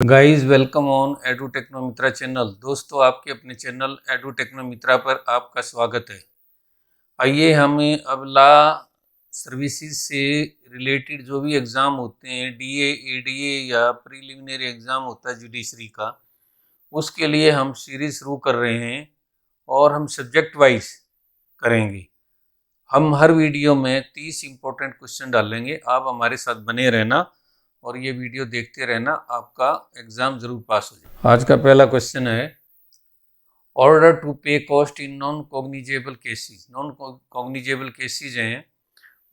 Guys welcome on Edu Technomitra channel. दोस्तों, आपके अपने चैनल एडू टेक्नोमित्रा पर आपका स्वागत है। आइए हमें अब लॉ सर्विसेज से रिलेटेड जो भी एग्ज़ाम होते हैं, डीए, एडीए या प्रीलिमिनरी एग्ज़ाम होता है जुडिशरी का, उसके लिए हम सीरीज शुरू कर रहे हैं और हम सब्जेक्ट वाइज करेंगे। हम हर वीडियो में 30 इम्पोर्टेंट क्वेश्चन डालेंगे। आप हमारे साथ बने रहना और ये वीडियो देखते रहना, आपका एग्जाम जरूर पास हो जाए। आज का पहला क्वेश्चन है, ऑर्डर टू पे cost in non cognizable cases. Non cognizable cases हैं,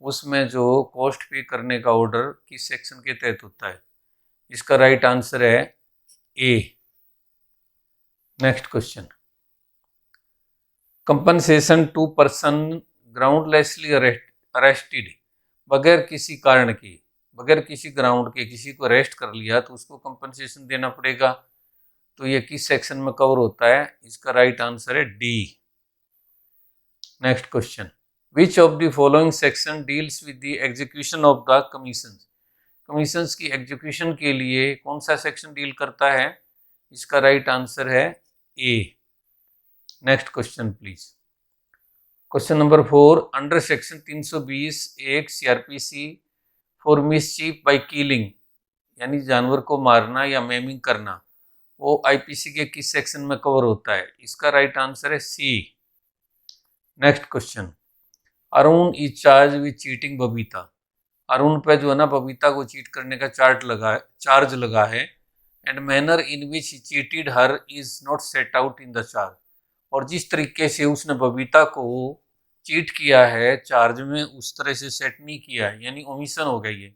उसमें जो कॉस्ट पे करने का ऑर्डर किस सेक्शन के तहत होता है? इसका राइट आंसर है A. Next question, compensation to person groundlessly arrested, बगैर किसी कारण के, बगैर किसी ग्राउंड के किसी को अरेस्ट कर लिया तो उसको कंपनसेशन देना पड़ेगा। तो ये किस सेक्शन में कवर होता है? इसका राइट आंसर है D. Next question, which of the following section deals with the execution of the commission. Commissions की एग्जीक्यूशन के लिए कौन सा सेक्शन डील करता है? इसका राइट आंसर है A. Next question please. Question number 4, under section 320 एक CrPC for mischief by killing, यानी जानवर को मारना या मेमिंग करना, वो आईपीसी के किस सेक्शन में कवर होता है? इसका राइट आंसर है C. Next question, Arun is charge with cheating Babita. Arun पे जो है ना बबीता को चीट करने का चार्ज लगा है, and manner in which he cheated her is not set out in the charge. और जिस तरीके से उसने बबीता को चीट किया है चार्ज में, उस तरह से सेट नहीं किया है, यानी ओमिशन हो गई है।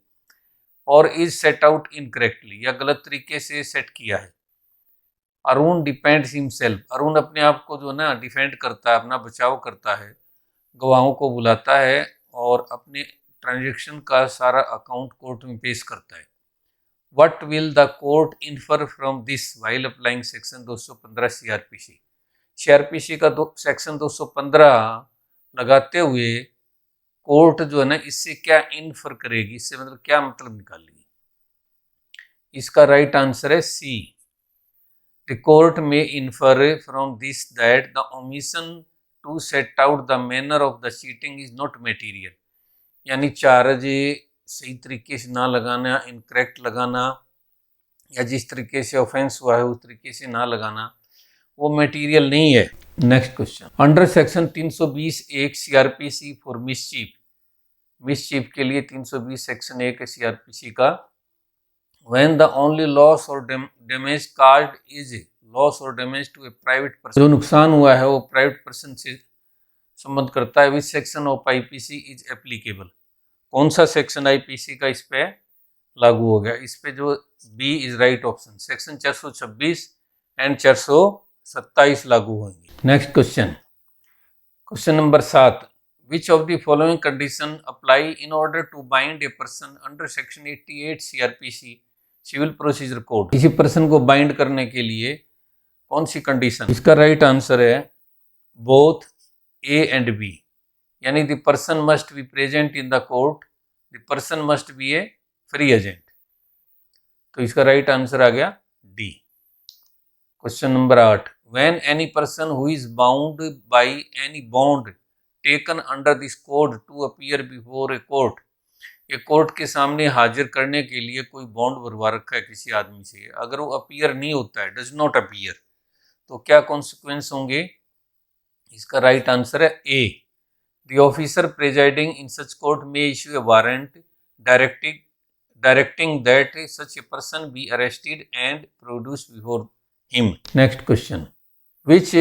और इज सेट आउट इनकरेक्टली, या गलत तरीके से सेट किया है। अरुण डिपेंड्स हिमसेल्फ, अरुण अपने आप को जो ना डिफेंड करता है, अपना बचाव करता है, गवाहों को बुलाता है और अपने ट्रांजैक्शन का सारा अकाउंट कोर्ट में पेश करता है। What will the court infer from this while applying section 215 CRPC. CRPC का सेक्शन 215 लगाते हुए कोर्ट जो है ना इससे क्या इन्फर करेगी, इससे मतलब क्या मतलब निकालेगी? इसका राइट आंसर है सी। The court may infer from this that the omission to set out the manner of the cheating is not material, यानी चार्ज सही तरीके से ना लगाना, इनकरेक्ट लगाना, या जिस तरीके से ऑफेंस हुआ है उस तरीके से ना लगाना, वो मटेरियल नहीं है। नेक्स्ट क्वेश्चन, अंडर सेक्शन 320 एक सीआरपीसी फॉर मिसचीफ, मिसचीफ के लिए 320 सेक्शन 1 है सीआरपीसी का। When the only loss or damage caused is loss or damage to a private person, जो नुकसान हुआ है वो प्राइवेट पर्सन से संबंध करता है। Which section of IPC is applicable, कौन सा सेक्शन आईपीसी का इस पे लागू हो गया? इस पे जो B is right option, section 426 and 427 लागू होंगे। Next question, question number 7, which of the following condition apply in order to bind a person under section 88 CRPC civil procedure code. किसी पर्सन को बाइंड करने के लिए कौन सी कंडीशन? इसका राइट आंसर है बोथ ए एंड बी, यानी the person must be present in the court, the person must be A free agent. तो इसका राइट आंसर आ गया D. Question number 8, when any person who is bound by any bond taken under this code to appear before a court, ये court के सामने हाजिर करने के लिए कोई बॉन्ड भरवा रखा है किसी आदमी से, अगर वो अपीयर नहीं होता है, डज नॉट अपीयर, तो क्या कॉन्सिक्वेंस होंगे? इसका राइट आंसर है A. The officer presiding in such court में issue a warrant directing that such a person be arrested and produce before him. Next question, which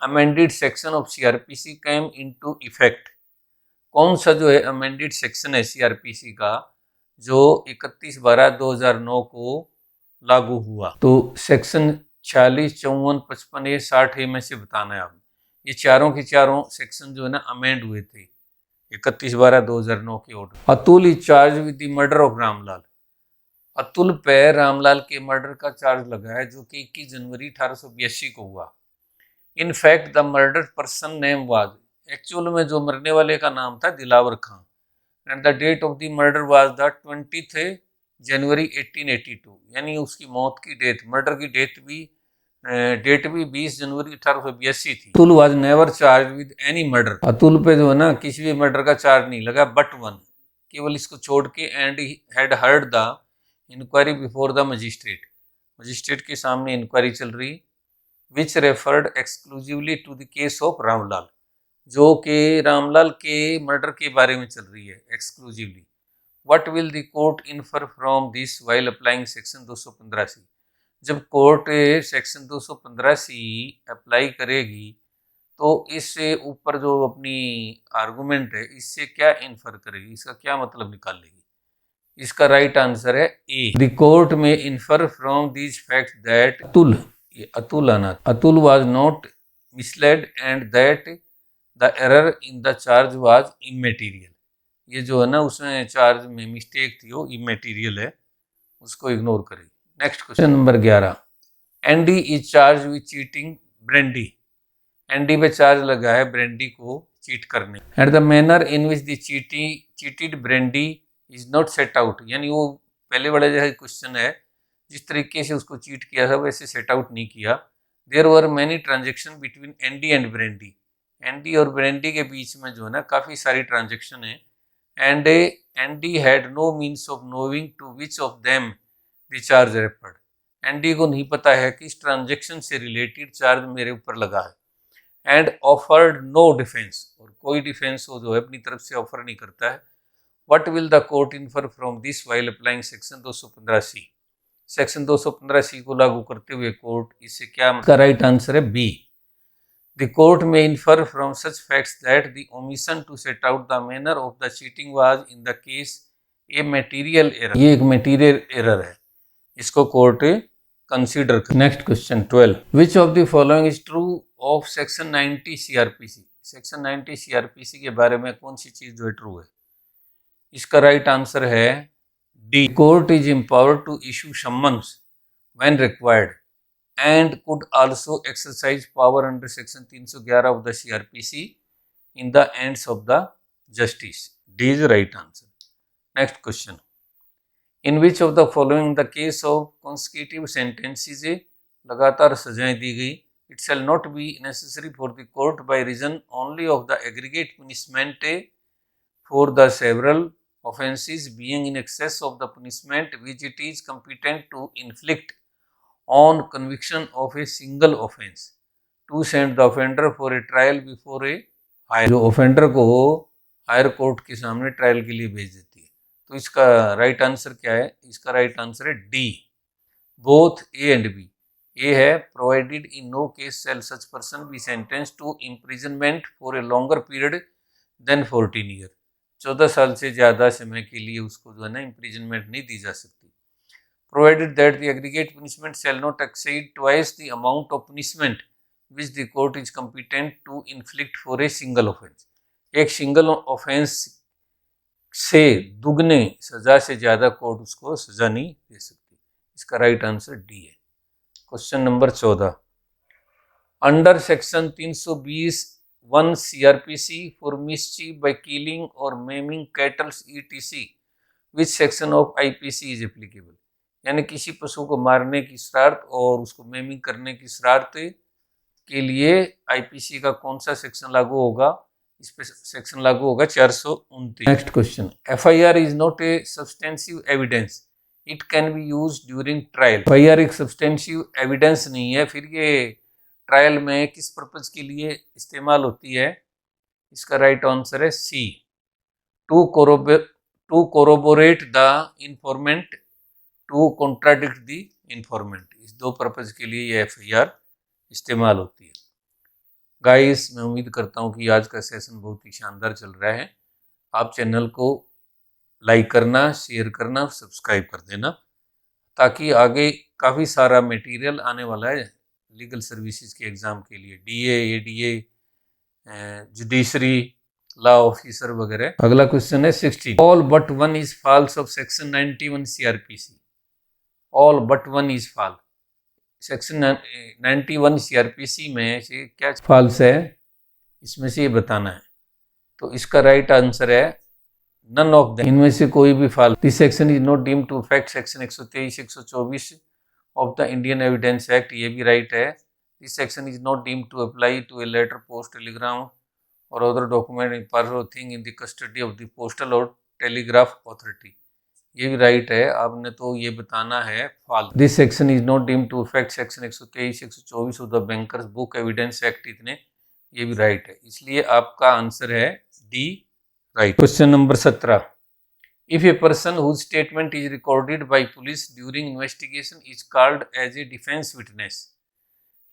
amended section of CrPC came into effect, कौन सा जो है amended section है CrPC का जो 31/12/2009 को लागू हुआ? तो सेक्शन 46, 54, 55 ए 60 ए में से बताना है आपने। ये चारों के चारों सेक्शन जो है ना अमेंड हुए थे 31/12/2009 के order. Atul is charge with the murder of Ramlal, Atul पे रामलाल के मर्डर का चार्ज लगा है जो कि 21 जनवरी 1882 को हुआ। In fact the murder person name was, actual में जो मरने वाले का नाम था Dilawar Khan, and the date of the murder was the 20th January 1882, यानी उसकी मौत की डेट, मर्डर की डेट भी 20 जनवरी 1882 थी। Atul was never charge with any murder, Atul पे जो है ना किसी भी मर्डर का चार्ज नहीं लगा, बट वन, केवल इसको छोड़ के, and he had heard the inquiry before the magistrate, magistrate के सामने इंक्वायरी चल रही, which referred exclusively to the case of Ramlal, जो कि रामलाल के मर्डर के बारे में चल रही है exclusively. What will the court infer from this while applying section 215C, जब कोर्ट सेक्शन 215C अप्लाई करेगी तो इससे ऊपर जो अपनी आर्गुमेंट है इससे क्या इन्फर करेगी, इसका क्या मतलब निकालेगी। इसका राइट आंसर है A, the court may infer from these facts that Atul, ये अतुल आना, Atul was not misled and that the error in the charge was immaterial, ये जो है ना उसमें चार्ज में मिस्टेक थी वो इमेटीरियल है, उसको इग्नोर करेगी। Next question number 11, ND is charge with cheating Brandy, ND पे चार्ज लगा है ब्रेंडी को चीट करने, at the manner in which the cheated Brandy is not set out, यानी वो पहले वाला जो क्वेश्चन है जिस तरीके से उसको चीट किया था वैसे सेट आउट नहीं किया। There were many transaction between ND and Brandy, ND और ब्रेंडी के बीच में जो है ना काफ़ी सारी ट्रांजेक्शन है, and ND had no means of knowing to which of them the charge referred, ND को नहीं पता है कि इस ट्रांजेक्शन से रिलेटेड चार्ज मेरे ऊपर लगा है, एंड ऑफर्ड नो डिफेंस, और कोई डिफेंस वो जो है अपनी तरफ से ऑफर नहीं करता है। What will the court infer from this while applying section 215C, section 215C को लागू करते हुए कोर्ट इससे क्या, इसका राइट आंसर है B, the court may infer from such facts that the omission to set out the manner of the cheating was in the case a material error, ये एक मटेरियल एरर है, इसको court consider कर। Next question 12, which of the following is true of section 90 CRPC, section 90 CRPC के बारे में कौन सी चीज जो है ट्रू है, इसका राइट आंसर है D, court is empowered to issue summons when required and could also exercise power under section 311 of the CRPC in the ends of the justice, D is right answer. Next question, in which of the following the case of consecutive sentences, लगातार सजाएं दी गई, it shall not be necessary for the court by reason only of the aggregate punishment for the several offenses being in excess of the punishment which it is competent to inflict on conviction of a single offense, to send the offender for a trial before a higher, जो offender को higher court के सामने trial के लिए भेज देती है। तो इसका राइट आंसर क्या है, इसका राइट आंसर है D, both A and B. A है provided in no case shall such person be sentence to imprisonment for a longer period than 14 year, 14 साल से ज़्यादा समय के लिए उसको जो है ना इम्प्रिजनमेंट नहीं दी जा सकती। Provided that the aggregate punishment shall not exceed twice the amount of punishment which the court is competent to inflict for a single offence, एक सिंगल ऑफेंस से दुगने सजा से ज़्यादा कोर्ट उसको सजा नहीं दे सकती। इसका राइट आंसर डी है। Question number 14, under section 320(1) CRPC for mischief by killing or maiming cattle etc, which section of IPC is applicable, यानी किसी पशु को मारने की शरारत और उसको मेमिंग करने की शरारत के लिए IPC का कौन सा सेक्शन लागू होगा, इस पे सेक्शन लागू होगा 429। Next question, FIR is not a substantive evidence, it can be use during trial, FIR एक सब्सटेंसिव एविडेंस नहीं है, फिर ये ट्रायल में किस पर्पज के लिए इस्तेमाल होती है, इसका राइट आंसर है C, to corroborate the informant, to contradict the informant, इस दो पर्पज के लिए ये FIR इस्तेमाल होती है। गाइस, मैं उम्मीद करता हूँ कि आज का सेशन बहुत ही शानदार चल रहा है। आप चैनल को लाइक करना, शेयर करना, सब्सक्राइब कर देना, ताकि आगे काफ़ी सारा मटेरियल आने वाला है लीगल सर्विसेज के एग्ज़ाम के लिए, DA, ADA, judiciary, law officer वगैरह। अगला क्वेश्चन है 16, all but one is false of section 91 CRPC, all but one is false, section 91 CRPC में से क्या फॉल्स है, इसमें से ये बताना है। तो इसका राइट आंसर है नन ऑफ देम, इनमें से कोई भी false. This section is not deemed to affect section 123 124 of the Indian evidence act, ये भी राइट है। This section is not deemed to apply to a letter, post, telegram और other document in person और thing in the custody of the postal और telegraph authority, ये भी right है। आपने तो ये बताना है false. This section is not deemed to affect section 123 124 of the bankers book evidence act, इतने, ये भी राइट है। इसलिए आपका आंसर है D right. Question number 17, if a person whose statement is recorded by police during investigation is called as a defence witness,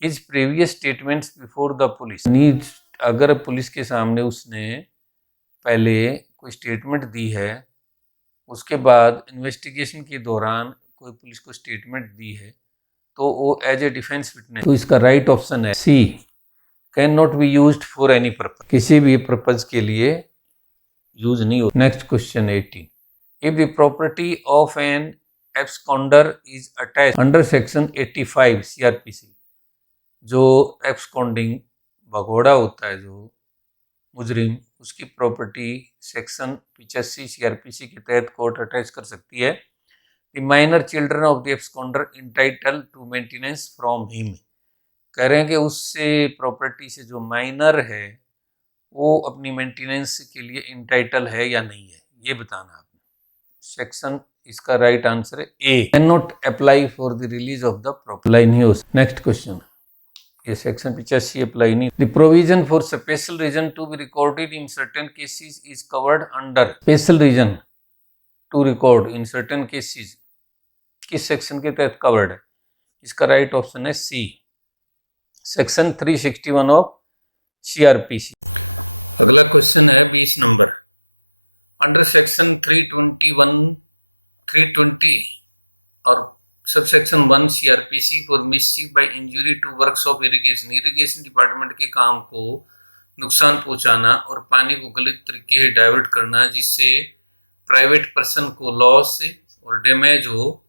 his previous statements before the police, अगर police के सामने उसने पहले कोई स्टेटमेंट दी है, उसके बाद इन्वेस्टिगेशन के दौरान कोई पुलिस को स्टेटमेंट दी है, तो वो एज ए डिफेंस विटनेस, तो इसका राइट ऑप्शन है C, can not be used for any purpose, किसी भी पर्पज के लिए यूज नहीं हो। Next question 18, if the property of an absconder is attached under section 85 CrPC, जो एब्सकॉन्डिंग भगोड़ा होता है, जो मुजरिम, उसकी प्रॉपर्टी सेक्शन 85 सीआरपीसी के तहत कोर्ट अटैच कर सकती है। The minor children of the absconder entitled to maintenance from him, कह रहे हैं कि उससे प्रॉपर्टी से जो माइनर है वो अपनी मेंटेनेंस के लिए इंटाइटल है या नहीं है, ये बताना आपने। सेक्शन, इसका राइट आंसर है A, can not apply for the release of the property, नहीं हो। नेक्स्ट क्वेश्चन, ये सेक्शन 85 अप्लाई नहीं। The provision for special reason to be recorded in certain cases is covered under, special reason to record in certain cases किस section के तहत covered है, इसका right option है सी, सेक्शन 361 ऑफ सीआरपीसी। अगला question है 20 number, under section 320 और subsection 1 CrPC for mischief by injury to works of irrigation, irrigation department के काम को नुकसान पहुंचाना और पानी को गलत तरीके से डाइवर्ट करना जिससे प्राइवेट पर्सन को लॉस और डैमेज हो,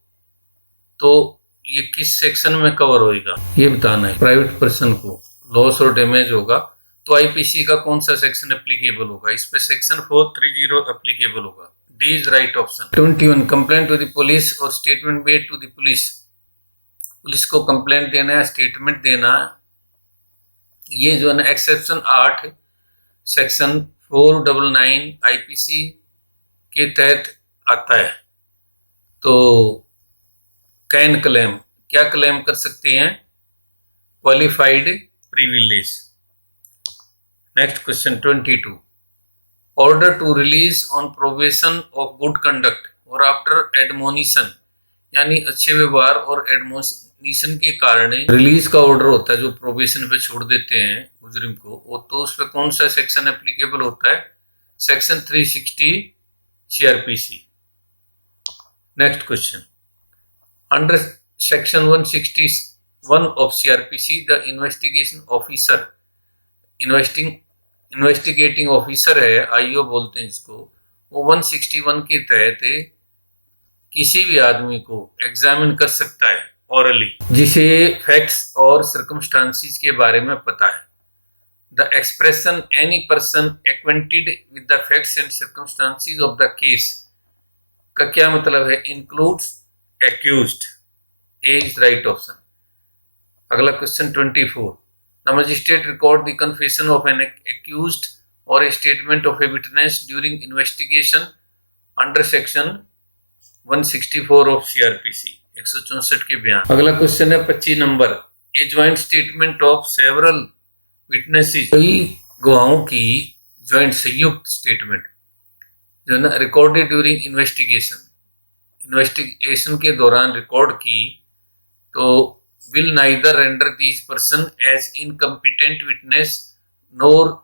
तो ये किस सेक्शन में कवर होएगा, ये बताना है। प्राइवेट पर्सन को लॉस और डैमेज होगा तो आईपीसी का कौन सा सेक्शन एप्लीकेबल होगा, इस पे सेक्शन 430 एप्लीकेबल होगा, D is right option. 21, complaint to the police और statement made to the police, police को कंप्लेंट देना है, स्टेटमेंट देना, ये जो है ना एक्सेप्शन 8 सेक्शन 499 आईपीसी के तहत आता है। तो कैन क्लेम, क्या क्लेम कर सकते हैं, qualified privilege. Next question 22, order to release on probation of good conduct और आफ्टर एडमोनिशन, यानी अच्छे व्यवहार और एडमोनिशन के कारण रिलीज का ऑर्डर होता है, जो प्रोबेशन पे छोड़ देते हैं मुजरिम को, वो तो उस पर कौन सा सेक्शन एप्लीकेबल होता है, section 360 CrPC. Next question, under section 161 of CrPC the investigation officer, investigating officer है, आईओ बोलते हैं जिसको, वो 161 के तहत किसी भी आदमी को एग्जामिन कर सकता है ऑरली, जिसे फैक्ट्स और सर्कमस्टांसिस के बारे में पता है। The expression any person acquainted with the facts and circumstances of the case का क्या मतलब है, includes accused, A is right option. अगला question 24, the magistrate record the confession of an accused और a statement of a witness during investigation under section 164 of CrPC, 164 के बयान। अगला question है 25 number, a joint statement of several witnesses, कई गवाहों की joint संयुक्त स्टेटमेंट जो है ना रिकॉर्डेड ड्यूरिंग इन्वेस्टिगेशन के दौरान रिकॉर्ड की, तो will neither render these person as incompetent witness nor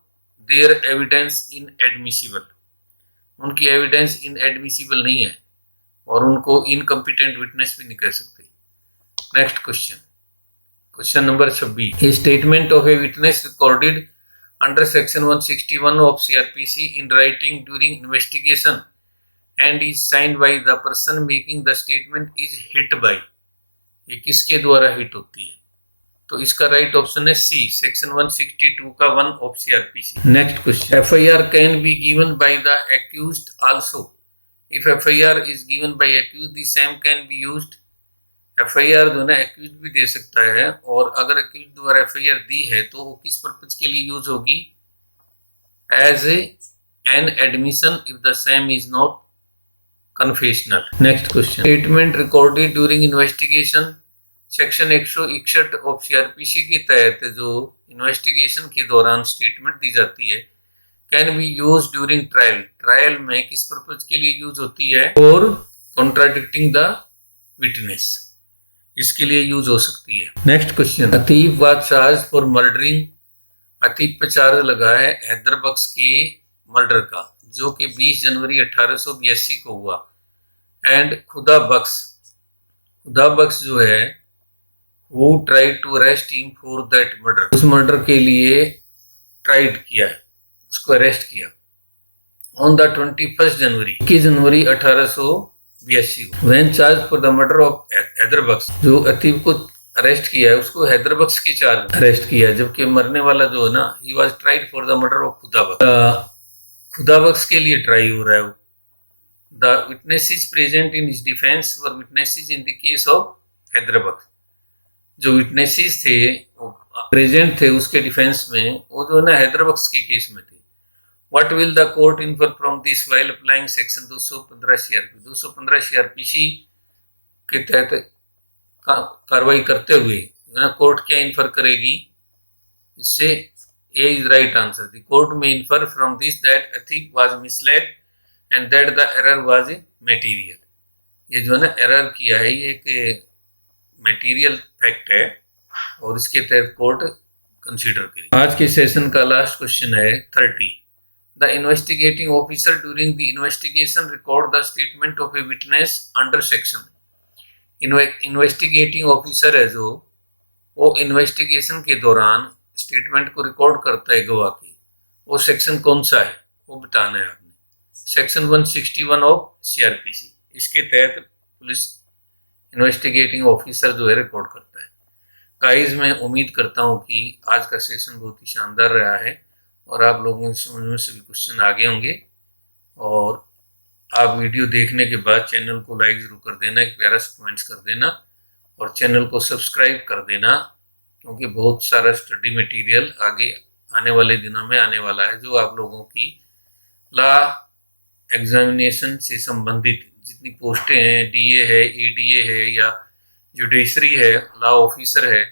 their evidence inadmissible, उनकी एविडेंस इनएडमिसिबल नहीं है और उनको इनकम्पिटेंट विटनेस भी नहीं कह सकते। Next question, question number 26, A statement of a witness recorded under section 161 of CrPC in writing during investigation and is signed by the person making the statement is hit by, ये किसके द्वारा hit होती है, तो इसका right option है C, section 162 का 1 of CrPC. Next question, FIR can be given by the accused also. If FIR is given by accused the same can be used. FIR जो है ना एक्यूज भी दे सकता है, और अगर एक्यूज द्वारा एफआईआर दी है तो वो किस पर्पज के लिए यूज होगी? As an admission if the same is not confessional. Next question, statement recorded during investigation. Section 161 of CRPC के तहत जो इन्वेस्टिगेशन के दौरान स्टेटमेंट दी जाती है, can be use during trial. Trial में किस पर्पज के लिए यूज होती है? और कॉन्ट्राडिक्टिंग द विटनेस, इसके लिए यूज हो सकती है। Next question, Ateeb was charge for murdering. Ateeb पे चार्ज लगा है हैदर बख्श के मर्डर का, जो कि 20 जनवरी 1882 को हुआ। एंड खुदा बख्श जो है वो tried to arrest him for that murder. उस मर्डर के लिए ट्राइड किया है, उसको अरेस्ट किया on the 21 January 21 January 1882। When charge for the murder of Haider Bakhsh, जो अतीब को अरेस्ट किया है उसको हैदर बख्श के चार्ज अरेस्ट किया है, जबकि मरने वाला जो है ना he was tried for the murder of Khuda Bakhsh के लिए ट्राई हो रहा है। The witnesses present in his defence were witnesses in the case of Haider Bakhsh. जो विटनेसेस थे वो प्रेजेंट थे उसके डिफेंस में, वो जो है ना हैदर बख्श के केस में थे। What will the court infer from this while applying section 215 CRP? 215 CRPC के तहत कार्रवाई करते हुए ना कोर्ट क्या इन्फर करेगी इससे? A is right answer. The court may infer from this that Atif was misled and that the error was material. ये जो है ना एरर किया है ये एक मटेरियल फैक्ट है और इसके तहत कोर्ट कंसीडर करेगी। आज के सेशन का लास्ट क्वेश्चन है 30। The investigating officer during the investigation record the statement of a witness under section. Investigating officer है जो वो इन्वेस्टिगेशन के दौरान स्टेटमेंट को रिकॉर्ड करता है गवाह की, वो सेक्शन कौन सा है वो बताना है आपने। सेक्शन 161 ऑफ सीआरपीसी, इसके तहत पुलिस इन्वेस्टिगेटिंग ऑफिसर जो है रिकॉर्ड करता है। गाइस, मैं उम्मीद करता हूँ कि आज का सेशन बहुत ही शानदार रहा है और आप लोगों की समझ में से भी क्वेश्चन आ गए होंगे। और आप वीडियो देखने के बाद चैनल को लाइक ज़रूर कर देना, एक प्यारा सा कमेंट्स कर देना और चैनल को सब्सक्राइब कर देना, क्योंकि बहुत सारा स्टडी मटेरियल आगे आने वाले दिनों में आने वाला है, जो आप लोगों की लॉ एग्जामिनेशन से संबंधित जितनी पोस्टें हैं, डीए है, एडीए है या जुडिशरी है, लॉ ऑफिसर है,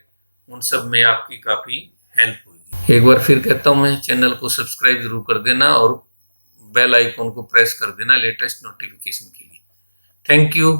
उन सब में आपकी काफ़ी हेल्प होगी। एक बार फिर कहता हूँ मैं, चैनल को सब्सक्राइब जरूर कर देना और बेल आइकॉन को प्रेस कर देना लेटेस्ट नोटिफिकेशन के लिए। Thank you.